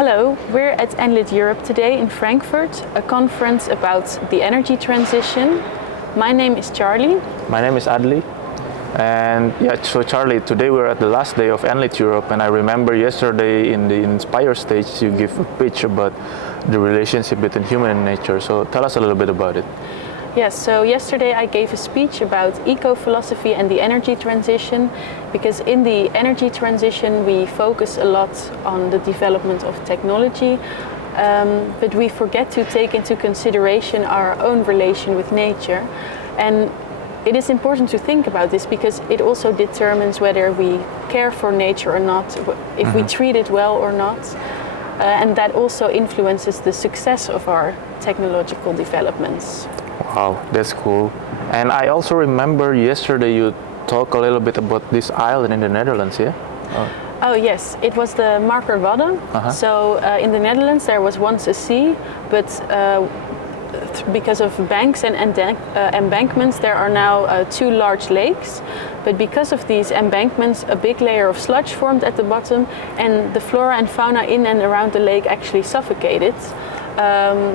Hello, we're at Enlit Europe today in Frankfurt, a conference about the energy transition. My name is Charlie. My name is Adli. And so Charlie, today we're at the last day of Enlit Europe, and I remember yesterday in the Inspire stage you give a pitch about the relationship between human and nature. So tell us a little bit about it. Yes, so yesterday I gave a speech about eco-philosophy and the energy transition, because in the energy transition we focus a lot on the development of technology, but we forget to take into consideration our own relation with nature. And it is important to think about this because it also determines whether we care for nature or not, if we treat it well or not, and that also influences the success of our technological developments. Wow, that's cool. And I also remember yesterday you talked a little bit about this island in the Netherlands, yeah? Oh yes, it was the Markerwadden. So in the Netherlands there was once a sea, but because of banks and embankments there are now two large lakes. But because of these embankments a big layer of sludge formed at the bottom, and the flora and fauna in and around the lake actually suffocated.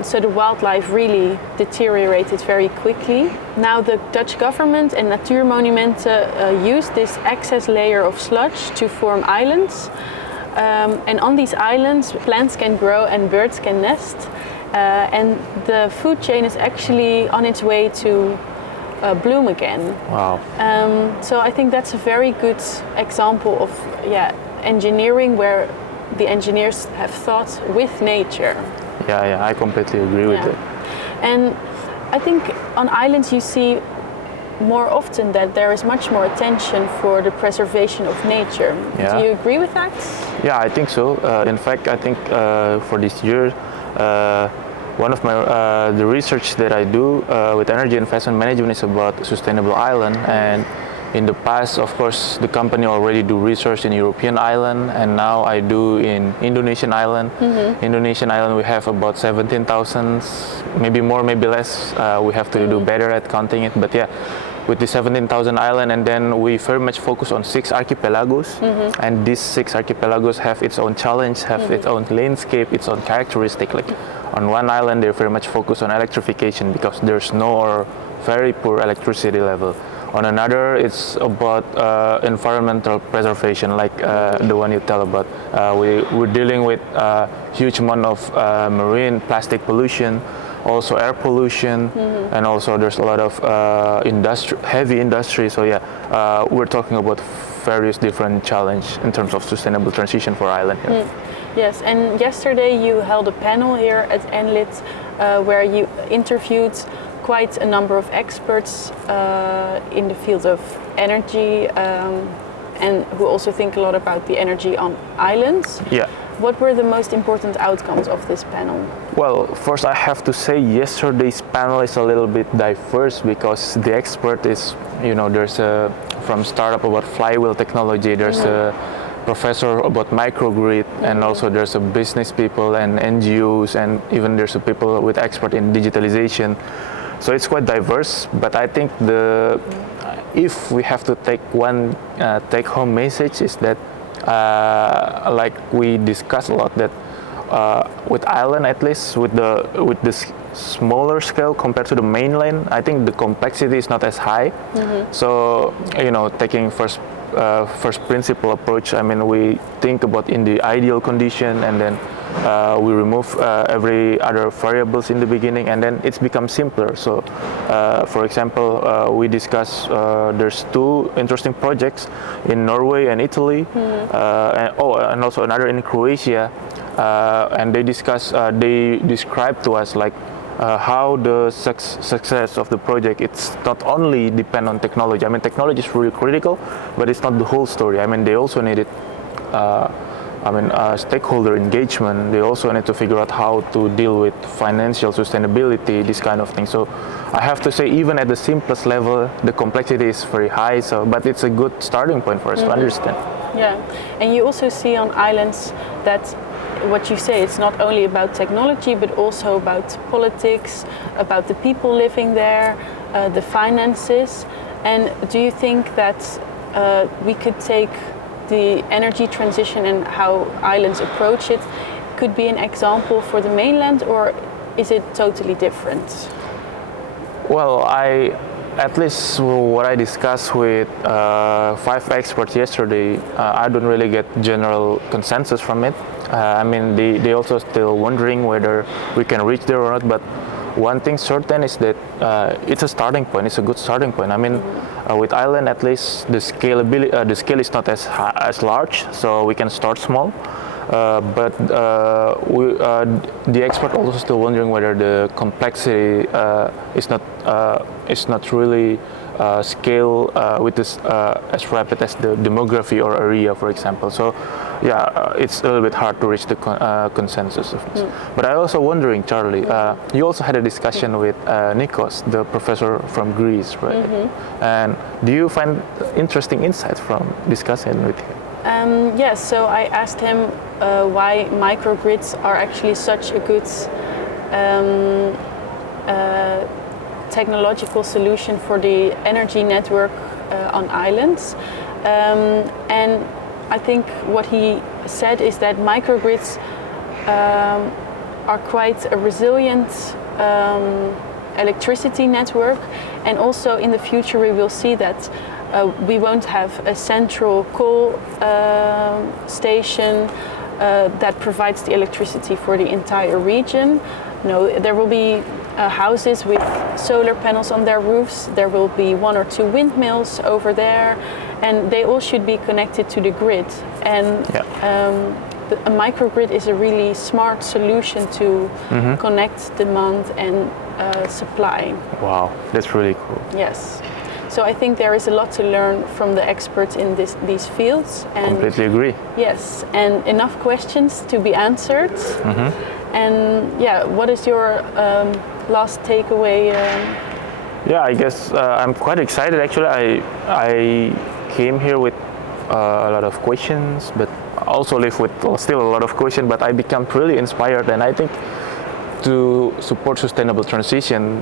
So the wildlife really deteriorated very quickly. Now the Dutch government and Natuurmonumenten use this excess layer of sludge to form islands. And on these islands plants can grow and birds can nest. And the food chain is actually on its way to bloom again. Wow. So I think that's a very good example of engineering where the engineers have thought with nature. Yeah, I completely agree with it. And I think on islands you see more often that there is much more attention for the preservation of nature. Yeah. Do you agree with that? Yeah, I think so. In fact, I think for this year, one of my the research that I do with energy investment management is about sustainable island. And in the past, of course, the company already do research in European island, and now I do in Indonesian island. Indonesian island, we have about 17,000, maybe more, maybe less. We have to do better at counting it, but yeah, with the 17,000 island, and then we very much focus on 6 archipelagos, and these 6 archipelagos have its own challenge, have its own landscape, its own characteristic. Like on one island, they're very much focused on electrification because there's no or very poor electricity level. On another, it's about environmental preservation, like the one you tell about. We're dealing with a huge amount of marine plastic pollution, also air pollution, and also there's a lot of heavy industry. So yeah, we're talking about various different challenges in terms of sustainable transition for island here. Yes, and yesterday you held a panel here at Enlit where you interviewed quite a number of experts in the field of energy and who also think a lot about the energy on islands. Yeah. What were the most important outcomes of this panel? Well, first I have to say yesterday's panel is a little bit diverse because the expert is, there's a from startup about flywheel technology, there's a professor about microgrid, and also there's a business people and NGOs, and even there's a people with expert in digitalization. So it's quite diverse, but I think if we have to take one take-home message is that, like we discussed a lot, that with island, at least with the smaller scale compared to the mainland, I think the complexity is not as high. So taking first principle approach, I mean, we think about in the ideal condition, and then we remove every other variables in the beginning, and then it's become simpler. So for example, we discuss there's 2 interesting projects in Norway and Italy, and also another in Croatia, and they describe to us like how the success of the project, it's not only depend on technology. I mean, technology is really critical, but it's not the whole story. I mean, they also needed stakeholder engagement. They also need to figure out how to deal with financial sustainability, this kind of thing. So I have to say, even at the simplest level, the complexity is very high. But it's a good starting point for us to understand. Yeah, and you also see on islands that what you say, it's not only about technology, but also about politics, about the people living there, the finances. And do you think that we could take the energy transition and how islands approach it could be an example for the mainland, or is it totally different? Well, at least what I discussed with 5 experts yesterday, I don't really get general consensus from it. I mean, they also still wondering whether we can reach there or not, but one thing certain is that it's a starting point. It's a good starting point. I mean, with island, at least the scale is not as large, so we can start small. But the expert also still wondering whether the complexity is not really scale with this as rapid as the demography or area, for example. So, yeah, it's a little bit hard to reach the consensus of this. But I also wondering, Charlie, you also had a discussion with Nikos, the professor from Greece, right? And do you find interesting insights from discussing with him? Yes, so I asked him why microgrids are actually such a good technological solution for the energy network on islands. And I think what he said is that microgrids are quite a resilient electricity network, and also in the future we will see that we won't have a central coal station that provides the electricity for the entire region. No, there will be houses with solar panels on their roofs. There will be 1 or 2 windmills over there, and they all should be connected to the grid. And a microgrid is a really smart solution to connect demand and supply. Wow, that's really cool. Yes. So I think there is a lot to learn from the experts in these fields. And completely agree. Yes, and enough questions to be answered. And yeah, what is your last takeaway? Yeah, I guess I'm quite excited actually. I came here with a lot of questions, but also live with still a lot of questions, but I become really inspired, and I think to support sustainable transition,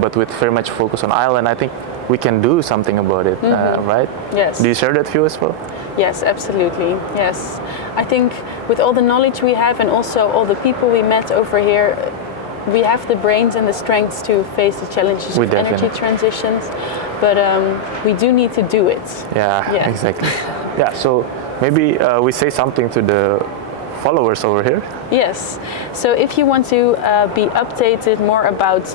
but with very much focus on island, I think we can do something about it, right? Yes. Do you share that view as well? Yes, absolutely. Yes. I think with all the knowledge we have and also all the people we met over here, we have the brains and the strengths to face the challenges of energy transitions, but we do need to do it. Yeah. Exactly. Yeah, so maybe we say something to the followers over here. Yes. So if you want to be updated more about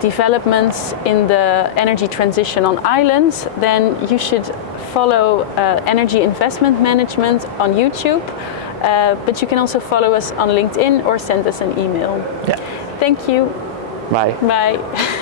developments in the energy transition on islands, then you should follow Energy Investment Management on YouTube. But you can also follow us on LinkedIn or send us an email. Yeah. Thank you. Bye. Bye.